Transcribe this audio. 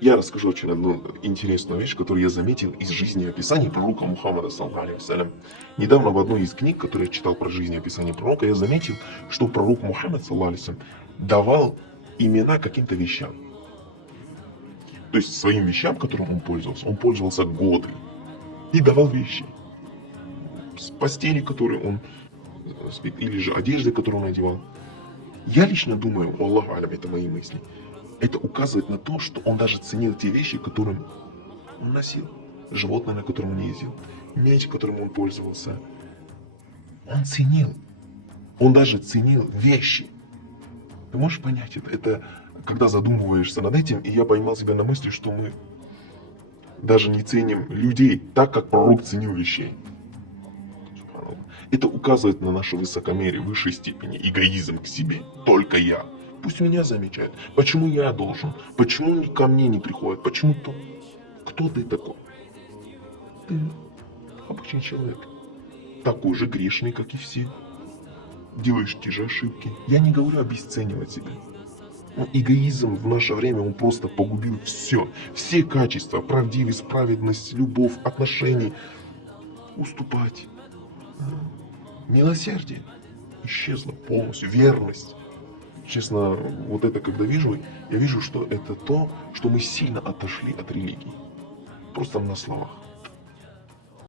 Я расскажу очень одну интересную вещь, которую я заметил из жизнеописаний пророка Мухаммада, саллаллаху алейхи. Недавно в одной из книг, которые я читал про жизнеописание пророка, я заметил, что пророк Мухаммад, саллаллаху алейхи, давал имена каким-то вещам. То есть своим вещам, которым он пользовался годы. И давал вещи. С постели, которые он спит, или же одежды, которую он надевал. Я лично думаю, Аллаху алям, это мои мысли, это указывает на то, что он даже ценил те вещи, которым он носил. Животное, на котором он ездил, меч, которым он пользовался. Он ценил. Он даже ценил вещи. Ты можешь понять это? Это когда задумываешься над этим, и я поймал себя на мысли, что мы даже не ценим людей так, как пророк ценил вещей. Это указывает на наше высокомерие в высшей степени, эгоизм к себе. Только я. Пусть меня замечают. Почему я должен? Почему ко мне не приходят? Почему то? Кто ты такой? Ты обычный человек. Такой же грешный, как и все. Делаешь те же ошибки. Я не говорю обесценивать себя. Но эгоизм в наше время, он просто погубил все. Все качества, правдивость, праведность, любовь, отношения. Уступать. Милосердие исчезло полностью, верность. Честно, вот это когда вижу, я вижу, что это то, что мы сильно отошли от религии. Просто на словах.